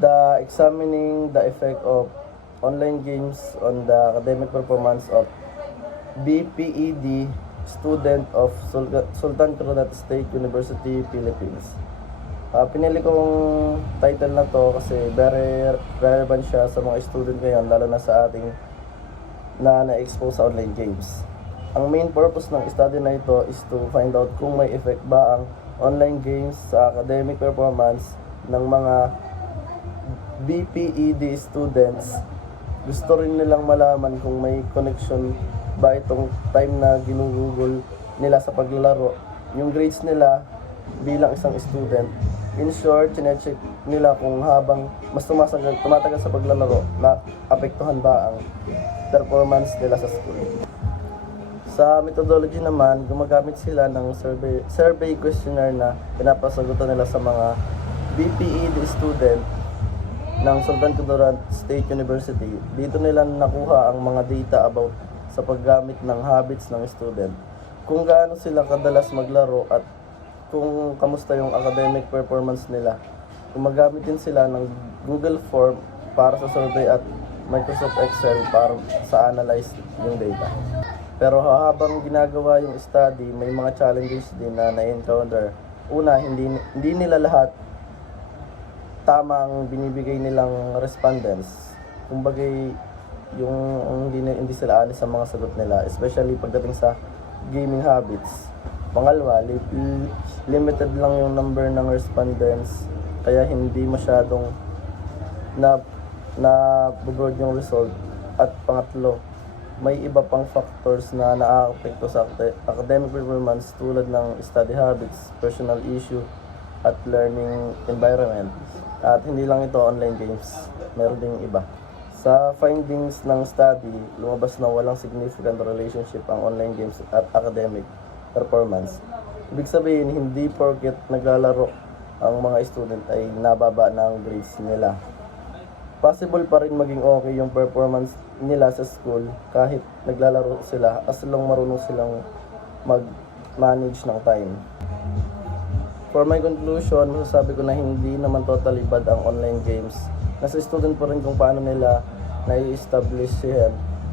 the examining the effect of online games on the academic performance of BPED student of Sultan Kudarat State University, Philippines. Pinili kong title na to kasi very relevant siya sa mga student ngayon, lalo na sa ating na-expose sa online games. Ang main purpose ng study na ito is to find out kung may effect ba ang online games sa academic performance ng mga BPED students. Gusto rin nilang malaman kung may connection ba itong time na ginugugol nila sa paglalaro, yung grades nila bilang isang student. In short, chinecheck nila kung habang mas tumatagal sa paglalaro, na apektuhan ba ang performance nila sa school. Sa methodology naman, gumagamit sila ng survey questionnaire na pinapasagutan nila sa mga BPED student ng Sultan Kudarat State University. Dito nila nakuha ang mga data about sa paggamit ng habits ng student, kung gaano sila kadalas maglaro at kung kamusta yung academic performance nila. Gumagamit din sila ng Google Form para sa survey at Microsoft Excel para sa analyze yung data. Pero habang ginagawa yung study, may mga challenges din na na-encounter. Una, hindi nila lahat tamang binibigay nilang respondents. Kumbaga, yung hindi sila alis sa mga sagot nila, especially pagdating sa gaming habits. Pangalawa, limited lang yung number ng respondents, kaya hindi masyadong na-broad yung result. At pangatlo, may iba pang factors na naaapekto sa academic performance tulad ng study habits, personal issue, at learning environment. At hindi lang ito online games, meron ding iba. Sa findings ng study, lumabas na walang significant relationship ang online games at academic performance. Ibig sabihin, hindi porket naglalaro ang mga student ay nababa na ang grades nila. Possible pa rin maging okay yung performance nila sa school kahit naglalaro sila, as long marunong silang mag-manage ng time. For my conclusion, masasabi ko na hindi naman totally bad ang online games. Nasa student pa rin kung paano nila na-establish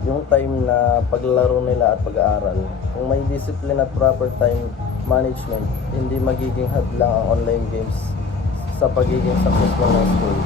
yung time na paglalaro nila at pag-aaral. Kung may discipline at proper time management, hindi magiging hadlang ang online games sa pagiging successful ng school.